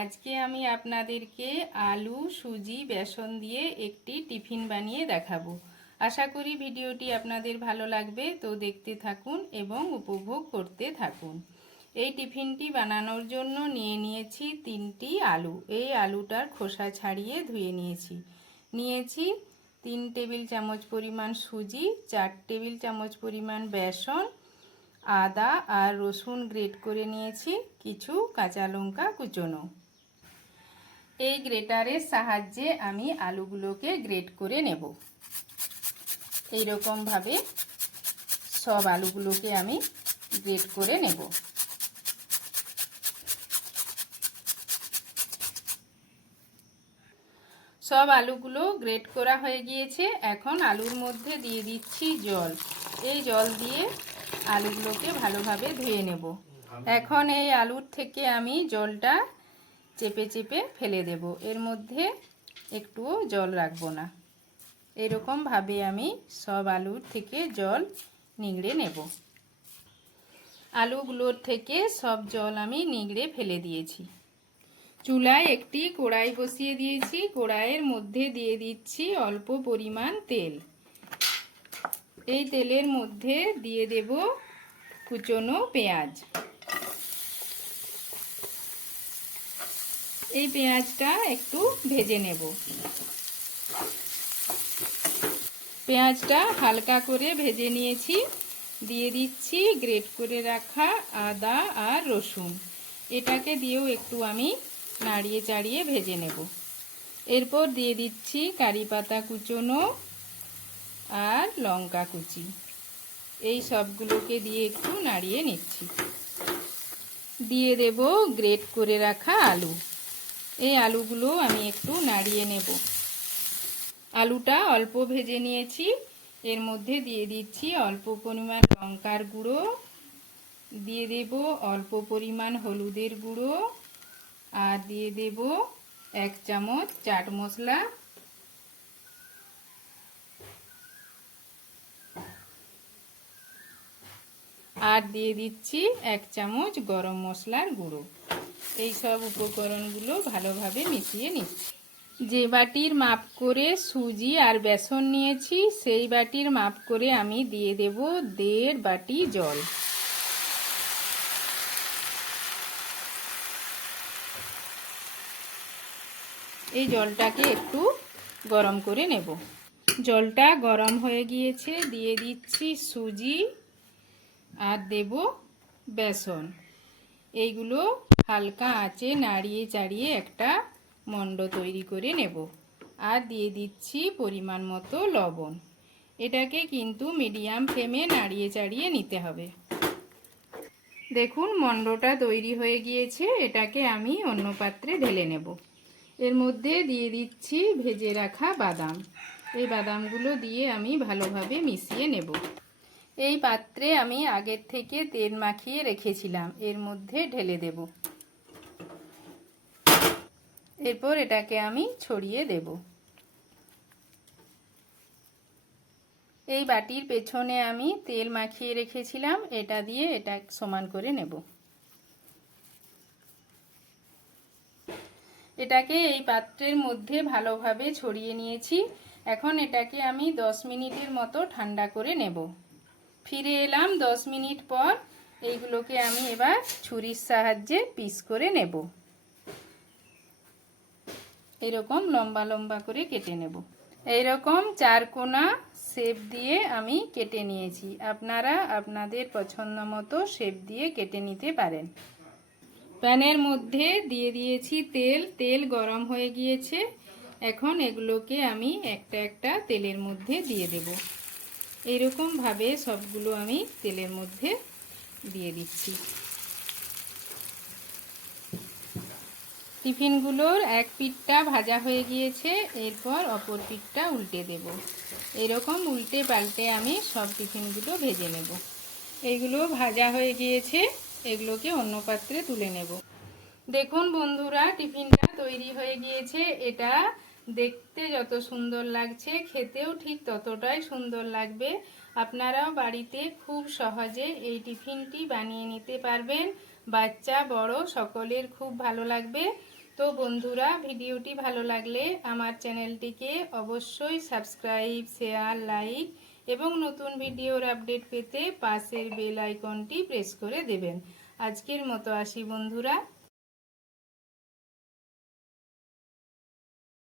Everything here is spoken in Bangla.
আজকে আমি আপনাদেরকে আলু সুজি বেসন দিয়ে একটি টিফিন বানিয়ে দেখাবো। আশা করি ভিডিওটি আপনাদের ভালো লাগবে, তো দেখতে থাকুন এবং উপভোগ করতে থাকুন। এই টিফিনটি বানানোর জন্য নিয়ে নিয়েছি 3টি আলু। এই আলুটার খোসা ছাড়িয়ে ধুয়ে নিয়েছি 3 টেবিল চামচ পরিমাণ সুজি, 4 টেবিল চামচ পরিমাণ বেসন, আদা আর রসুন গ্রেট করে নিয়েছি, কিছু কাঁচা লঙ্কা কুচোনো। এই গ্রেটারের সাহায্যে আমি আলুগুলোকে গ্রেট করে নেব। এই রকম ভাবে সব আলুগুলোকে আমি গ্রেট করে নেব। সব আলুগুলো গ্রেট করা হয়ে গিয়েছে। এখন আলুর মধ্যে দিয়ে দিচ্ছি জল। এই জল দিয়ে আলুগুলোকে ভালোভাবে ধুয়ে নেব। এখন এই আলুর থেকে আমি জলটা চেপে চেপে ফেলে দেব। এর মধ্যে একটুও জল রাখবো না। এরকম ভাবে আমি সব আলুর থেকে জল নিংড়ে নেব। আলুগুলোর থেকে সব জল আমি নিংড়ে ফেলে দিয়েছি। চুলায় একটি কড়াই বসিয়ে দিয়েছি। কড়াইয়ের মধ্যে দিয়ে দিচ্ছি অল্প পরিমাণ তেল। এই তেলের মধ্যে দিয়ে দেব কুচনো পেঁয়াজ। এই পেঁয়াজটা একটু ভেজে নেব। পেঁয়াজটা হালকা করে ভেজে নিয়েছি। দিয়ে দিচ্ছি গ্রেট করে রাখা আদা আর রসুন। এটাকে দিয়েও একটু আমি নাড়িয়ে চাড়িয়ে ভেজে নেব। এরপর দিয়ে দিচ্ছি কারি পাতা কুচোনো আর লঙ্কা কুচি। এই সবগুলোকে দিয়ে একটু নাড়িয়ে নিচ্ছি। দিয়ে দেব গ্রেট করে রাখা আলু। এই আলুগুলো আমি একটু নাড়িয়ে নেব। আলুটা অল্প ভেজে নিয়েছি। এর মধ্যে দিয়ে দিচ্ছি অল্প পরিমাণ লঙ্কার গুঁড়ো, দিয়ে দেব অল্প পরিমাণ হলুদের গুঁড়ো, আর দিয়ে দেব 1 চামচ চাট মশলা, আর দিয়ে দিচ্ছি 1 চামচ গরম মশলার গুঁড়ো। এই সব উপকরণগুলো ভালোভাবে মিশিয়ে নিচ্ছি। যে বাটির মাপ করে সুজি আর বেসন নিয়েছি, সেই বাটির মাপ করে আমি দিয়ে দেব 1.5 বাটি জল। এই জলটাকে একটু গরম করে নেব। জলটা গরম হয়ে গিয়েছে। দিয়ে দিচ্ছি সুজি আর দেব বেসন। এইগুলো হালকা আঁচে নাড়িয়ে চাড়িয়ে একটা মণ্ড তৈরি করে নেব। আর দিয়ে দিচ্ছি পরিমাণ মতো লবণ। এটাকে কিন্তু মিডিয়াম ফ্লেমে নাড়িয়ে চাড়িয়ে নিতে হবে। দেখুন মণ্ডটা তৈরি হয়ে গিয়েছে। এটাকে আমি অন্য পাত্রে ঢেলে নেব। এর মধ্যে দিয়ে দিচ্ছি ভেজে রাখা বাদাম। এই বাদামগুলো দিয়ে আমি ভালোভাবে মিশিয়ে নেব। এই পাত্রে আমি আগের থেকে তেল মাখিয়ে রেখেছিলাম, এর মধ্যে ঢেলে দেব। এরপর এটাকে আমি ছড়িয়ে দেব। এই বাটির পেছনে আমি তেল মাখিয়ে রেখেছিলাম, এটা দিয়ে এটা সমান করে নেব। এটাকে এই পাত্রের মধ্যে ভালোভাবে ছড়িয়ে নিয়েছি। এখন এটাকে আমি 10 মিনিটের মতো ঠান্ডা করে নেব। ফিরে এলাম 10 মিনিট পর। এইগুলোকে আমি এবার ছুরির সাহায্যে পিস করে নেব। এরকম লম্বা লম্বা করে কেটে নেব। এইরকম 4 কোনা শেপ দিয়ে আমি কেটে নিয়েছি। আপনারা আপনাদের পছন্দ মতো শেপ দিয়ে কেটে নিতে পারেন। প্যানের মধ্যে দিয়ে দিয়েছি তেল। তেল গরম হয়ে গিয়েছে। এখন এগুলোকে আমি একটা একটা তেলের মধ্যে দিয়ে দেব। এইরকম ভাবে সবগুলো আমি তেলের মধ্যে দিয়ে দিচ্ছি। টিফিনগুলোর এক পিঠটা ভাজা হয়ে গিয়েছে। এরপর অপর পিঠটা উল্টে দেব। এরকম উল্টে পাল্টে আমি সব টিফিনগুলো ভেজে নেব। এইগুলো ভাজা হয়ে গিয়েছে। এগুলোকে অন্য পাত্রে তুলে নেব। দেখুন বন্ধুরা, টিফিনটা তৈরি হয়ে গিয়েছে। এটা দেখতে যত সুন্দর লাগছে, খেতেও ঠিক ততটাই সুন্দর লাগবে। আপনারাও বাড়িতে খুব সহজে এই টিফিনটি বানিয়ে নিতে পারবেন। বাচ্চা বড় সকলের খুব ভালো লাগবে। তো বন্ধুরা, ভিডিওটি ভালো লাগলে আমার চ্যানেলটিকে অবশ্যই সাবস্ক্রাইব, শেয়ার, লাইক এবং নতুন ভিডিওর আপডেট পেতে পাশের বেল আইকনটি প্রেস করে দেবেন। আজকের মতো আসি বন্ধুরা।